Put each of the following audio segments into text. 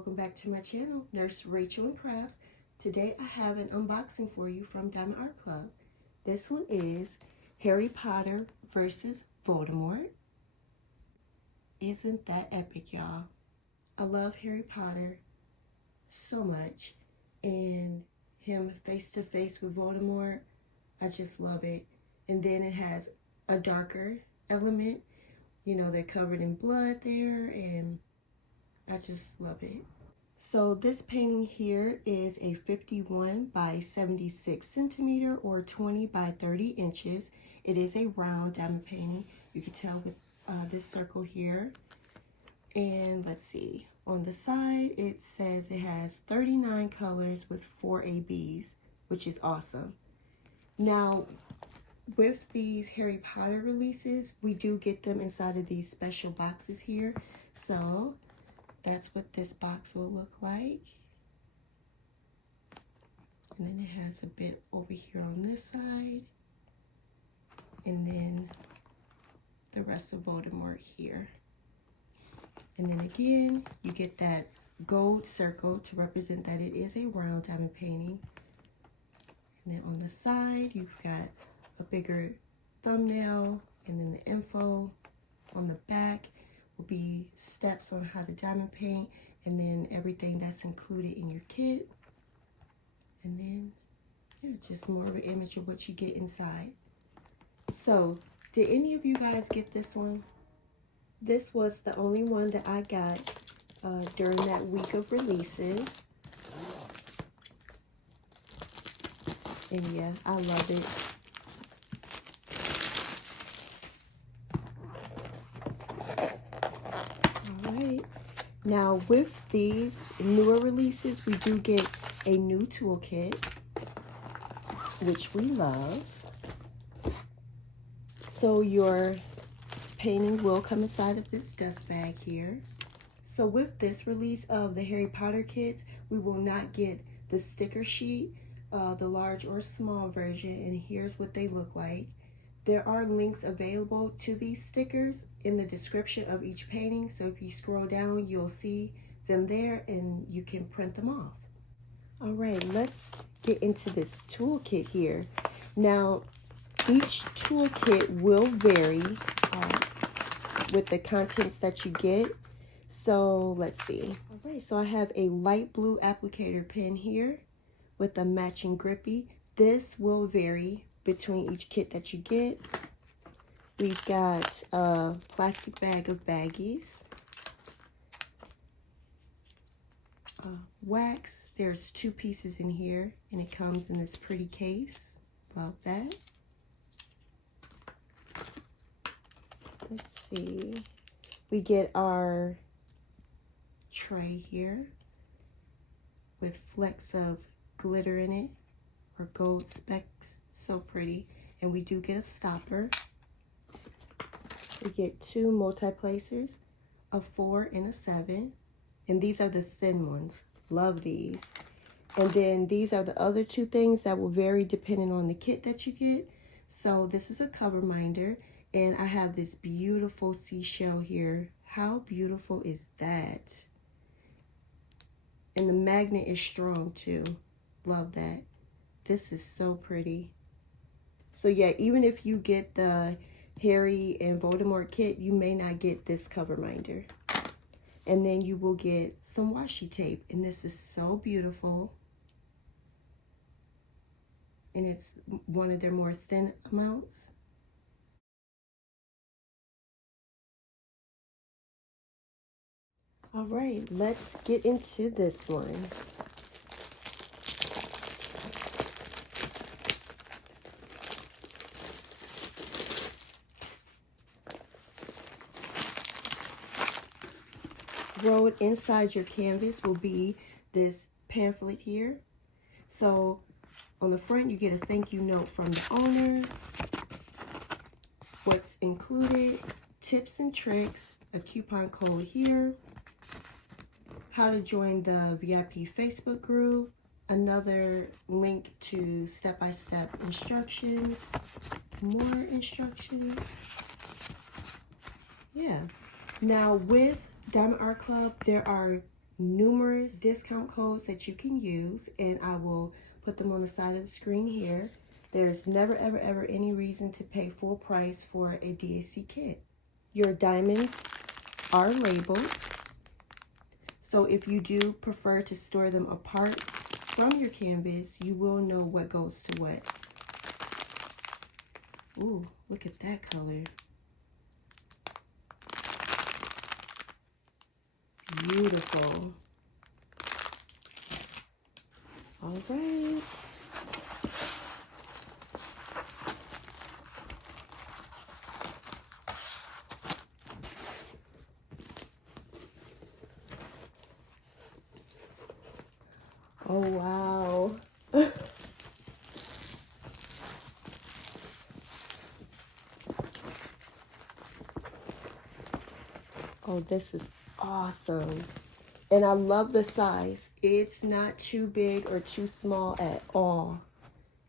welcome back to my channel, Nurse Rachel and Crafts. Today I have an unboxing for you from Diamond Art Club. This one is Harry Potter versus Voldemort. Isn't that epic, y'all? I love Harry Potter so much, and him face to face with Voldemort, I just love it. And then it has a darker element. You know, they're covered in blood there, and I just love it. So this painting here is a 51 by 76 centimeter or 20 by 30 inches. It is a round diamond painting. You can tell with this circle here. And let's see, on the side it says it has 39 colors with 4 ABs, which is awesome. Now, with these Harry Potter releases, we do get them inside of these special boxes here. So that's what this box will look like. And then it has a bit over here on this side. And then the rest of Voldemort here. And then again, you get that gold circle to represent that it is a round diamond painting. And then on the side, you've got a bigger thumbnail, and then the info. On the back will be steps on how to diamond paint, and then everything that's included in your kit. And then, yeah, just more of an image of what you get inside. So, did any of you guys get this one? This was the only one that I got during that week of releases. And yeah, I love it. Now, with these newer releases, we do get a new toolkit, which we love. So your painting will come inside of this dust bag here. So with this release of the Harry Potter kits, we will not get the sticker sheet, the large or small version, and here's what they look like. There are links available to these stickers in the description of each painting, so if you scroll down, you'll see them there and you can print them off. All right, let's get into this toolkit here. Now, each toolkit will vary with the contents that you get. So let's see. All right, so I have a light blue applicator pen here with a matching grippy. This will vary between each kit that you get. We've got a plastic bag of baggies. Wax, there's 2 pieces in here, and it comes in this pretty case. Love that. Let's see. We get our tray here with flecks of glitter in it, or gold specks, so pretty. And we do get a stopper. We get 2 multi-placers, a 4 and a 7, and these are the thin ones. Love these. And then these are the other 2 things that will vary depending on the kit that you get. So this is a cover minder, and I have this beautiful seashell here. How beautiful is that? And the magnet is strong too. Love that. This is so pretty. So yeah, even if you get the Harry and Voldemort kit, you may not get this cover minder. And then you will get some washi tape. And this is so beautiful. And it's one of their more thin amounts. All right, let's get into this one. Rolled inside your canvas will be this pamphlet here. So on the front, you get a thank you note from the owner, what's included, tips and tricks, a coupon code here, how to join the VIP Facebook group, another link to step-by-step instructions, more instructions. Yeah. Now with Diamond Art Club, there are numerous discount codes that you can use, and I will put them on the side of the screen here. There's never, ever, ever any reason to pay full price for a DAC kit. Your diamonds are labeled, so if you do prefer to store them apart from your canvas, you will know what goes to what. Ooh, look at that color. Beautiful. All right. Oh, wow. Oh, this is awesome. And I love the size. It's not too big or too small at all.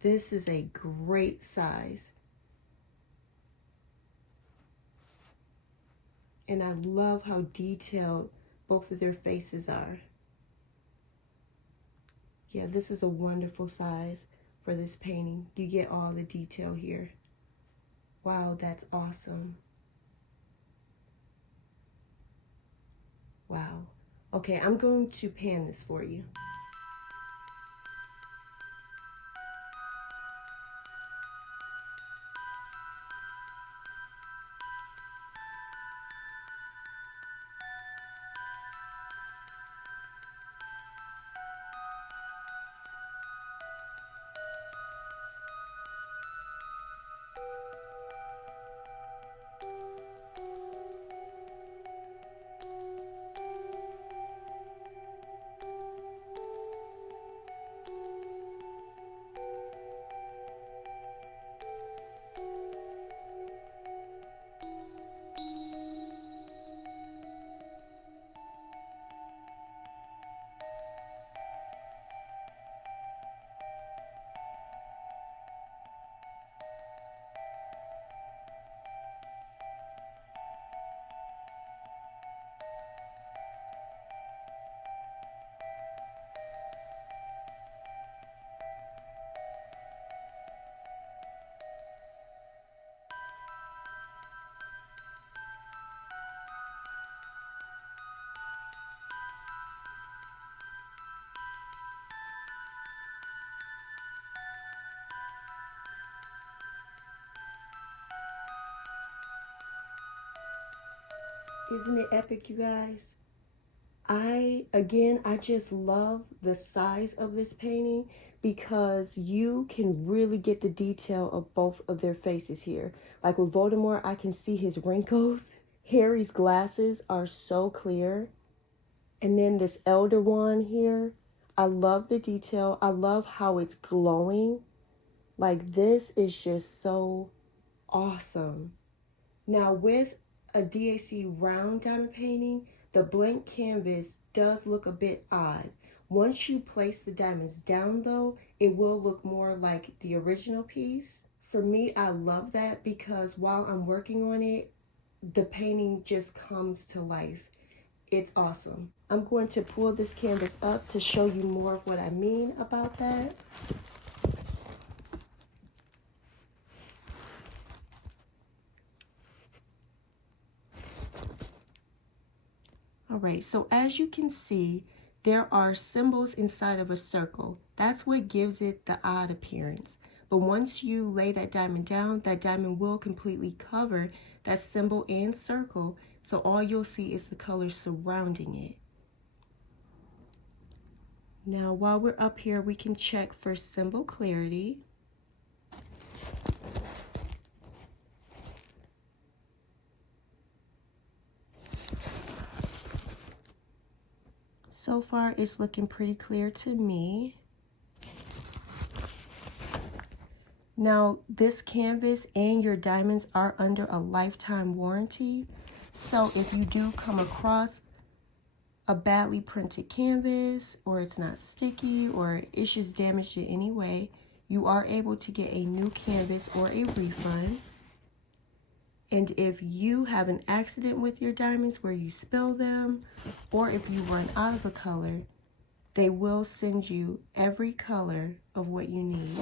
This is a great size. And I love how detailed both of their faces are. Yeah, this is a wonderful size for this painting. You get all the detail here. Wow, that's awesome. Wow. Okay, I'm going to pan this for you. Isn't it epic, you guys? I just love the size of this painting because you can really get the detail of both of their faces here. Like with Voldemort, I can see his wrinkles. Harry's glasses are so clear. And then this elder one here, I love the detail. I love how it's glowing. Like, this is just so awesome. Now with a DAC round diamond painting, the blank canvas does look a bit odd. Once you place the diamonds down though, it will look more like the original piece. For me, I love that because while I'm working on it, the painting just comes to life. It's awesome. I'm going to pull this canvas up to show you more of what I mean about that. All right, so as you can see, there are symbols inside of a circle. That's what gives it the odd appearance. But once you lay that diamond down, that diamond will completely cover that symbol and circle. So all you'll see is the colors surrounding it. Now, while we're up here, we can check for symbol clarity. So far, it's looking pretty clear to me. Now, this canvas and your diamonds are under a lifetime warranty. So if you do come across a badly printed canvas, or it's not sticky, or it's just damaged in any way, you are able to get a new canvas or a refund. And if you have an accident with your diamonds where you spill them, or if you run out of a color, they will send you every color of what you need.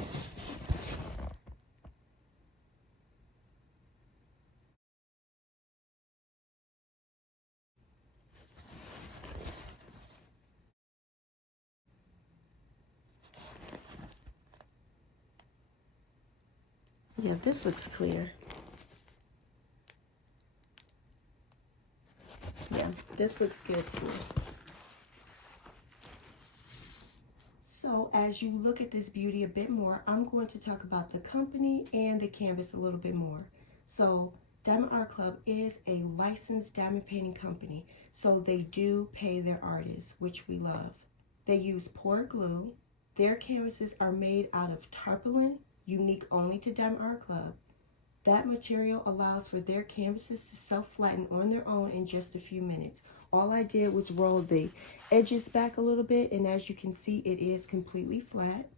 Yeah, this looks clear. Yeah, this looks good too. So as you look at this beauty a bit more, I'm going to talk about the company and the canvas a little bit more. So Diamond Art Club is a licensed diamond painting company, so they do pay their artists, which we love. They use pour glue. Their canvases are made out of tarpaulin, unique only to Diamond Art Club. That material allows for their canvases to self-flatten on their own in just a few minutes. All I did was roll the edges back a little bit, and as you can see, it is completely flat.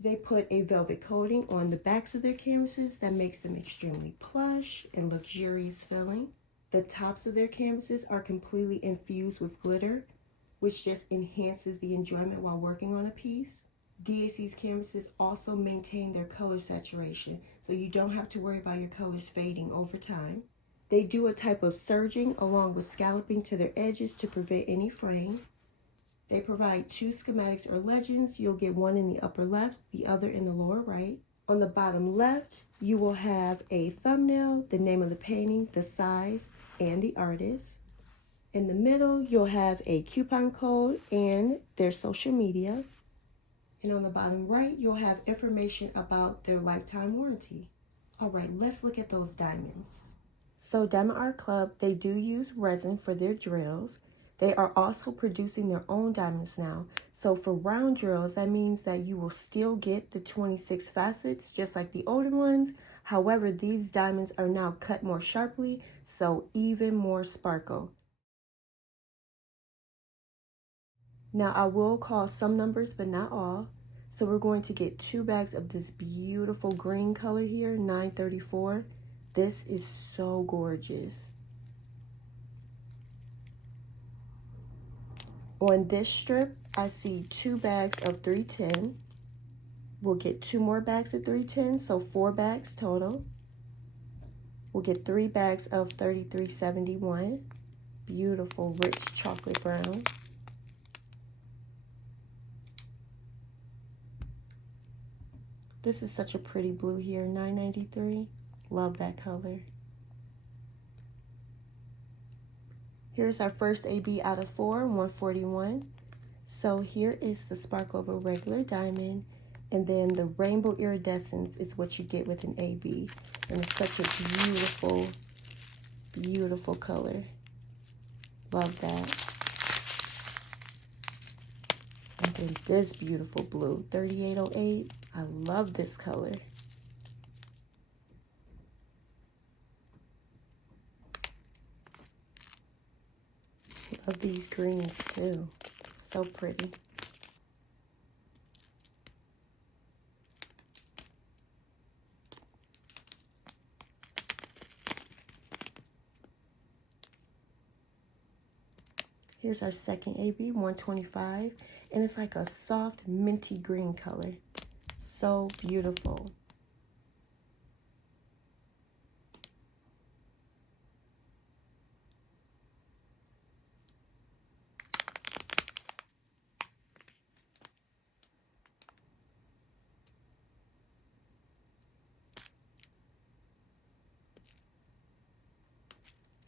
They put a velvet coating on the backs of their canvases that makes them extremely plush and luxurious feeling. The tops of their canvases are completely infused with glitter, which just enhances the enjoyment while working on a piece. DAC's canvases also maintain their color saturation, so you don't have to worry about your colors fading over time. They do a type of serging along with scalloping to their edges to prevent any fraying. They provide 2 schematics or legends. You'll get one in the upper left, the other in the lower right. On the bottom left, you will have a thumbnail, the name of the painting, the size, and the artist. In the middle, you'll have a coupon code and their social media. And on the bottom right, you'll have information about their lifetime warranty. All right, let's look at those diamonds. So Diamond Art Club, they do use resin for their drills. They are also producing their own diamonds now. So for round drills, that means that you will still get the 26 facets, just like the older ones. However, these diamonds are now cut more sharply, so even more sparkle. Now I will call some numbers, but not all. So we're going to get 2 bags of this beautiful green color here, 934. This is so gorgeous. On this strip, I see 2 bags of 310. We'll get 2 more bags of 310, so 4 bags total. We'll get 3 bags of 3371. Beautiful, rich chocolate brown. This is such a pretty blue here, 993. Love that color. Here's our first AB out of 4, 141. So here is the sparkle of a regular diamond, and then the rainbow iridescence is what you get with an AB. And it's such a beautiful, beautiful color. Love that. And then this beautiful blue, 3808. I love this color. Love these greens too. So pretty. Here's our second AB, 125, and it's like a soft minty green color. So beautiful.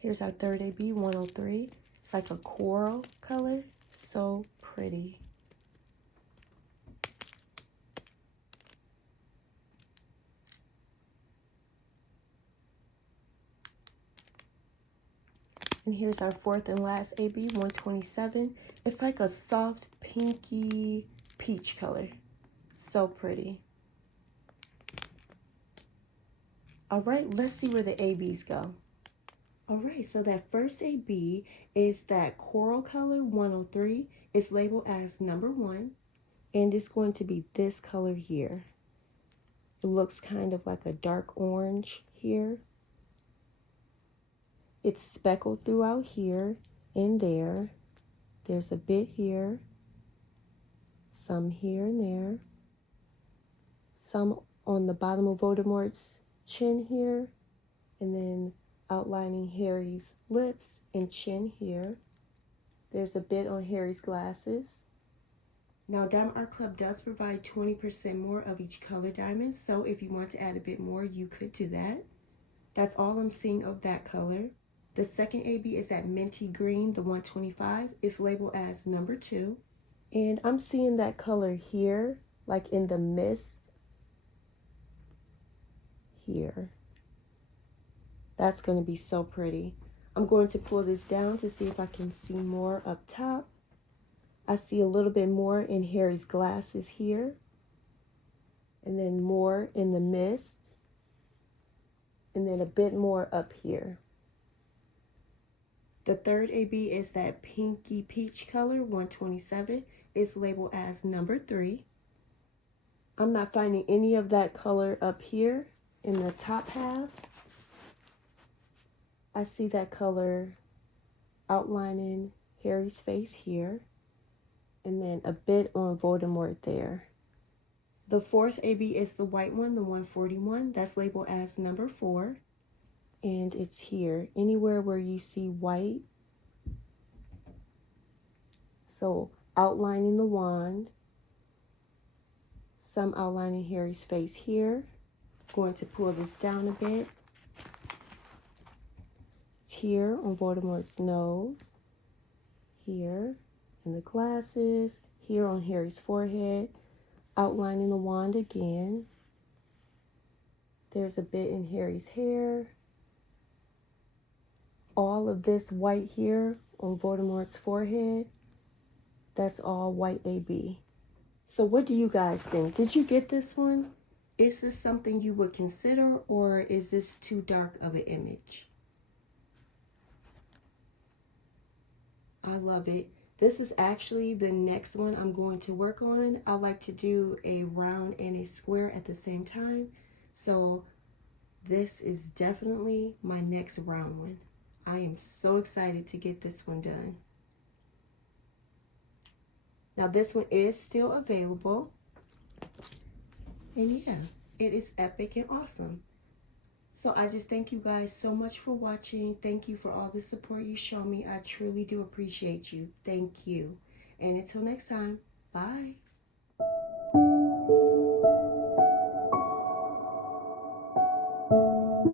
Here's our third AB, 103. It's like a coral color. So pretty. And here's our fourth and last AB, 127. It's like a soft pinky peach color. So pretty. All right, let's see where the ABs go. All right, so that first AB is that coral color, 103. It's labeled as number 1, and it's going to be this color here. It looks kind of like a dark orange here. It's speckled throughout here and there. There's a bit here, some here and there, some on the bottom of Voldemort's chin here, and then outlining Harry's lips and chin here. There's a bit on Harry's glasses. Now, Diamond Art Club does provide 20% more of each color diamond, so if you want to add a bit more, you could do that. That's all I'm seeing of that color. The second AB is that minty green, the 125, is labeled as number 2. And I'm seeing that color here, like in the mist here. That's going to be so pretty. I'm going to pull this down to see if I can see more up top. I see a little bit more in Harry's glasses here, and then more in the mist, and then a bit more up here. The third AB is that pinky peach color, 127, is labeled as number 3. I'm not finding any of that color up here in the top half. I see that color outlining Harry's face here, and then a bit on Voldemort there. The fourth AB is the white one, the 141, that's labeled as number 4. And it's here, anywhere where you see white. So outlining the wand, some outlining Harry's face here. Going to pull this down a bit. It's here on Voldemort's nose, here in the glasses, here on Harry's forehead, outlining the wand again. There's a bit in Harry's hair. All of this white here on Voldemort's forehead, that's all white AB. So what do you guys think? Did you get this one? Is this something you would consider, or is this too dark of an image? I love it. This is actually the next one I'm going to work on. I like to do a round and a square at the same time. So this is definitely my next round one. I am so excited to get this one done. Now this one is still available. And yeah, it is epic and awesome. So I just thank you guys so much for watching. Thank you for all the support you show me. I truly do appreciate you. Thank you. And until next time, bye.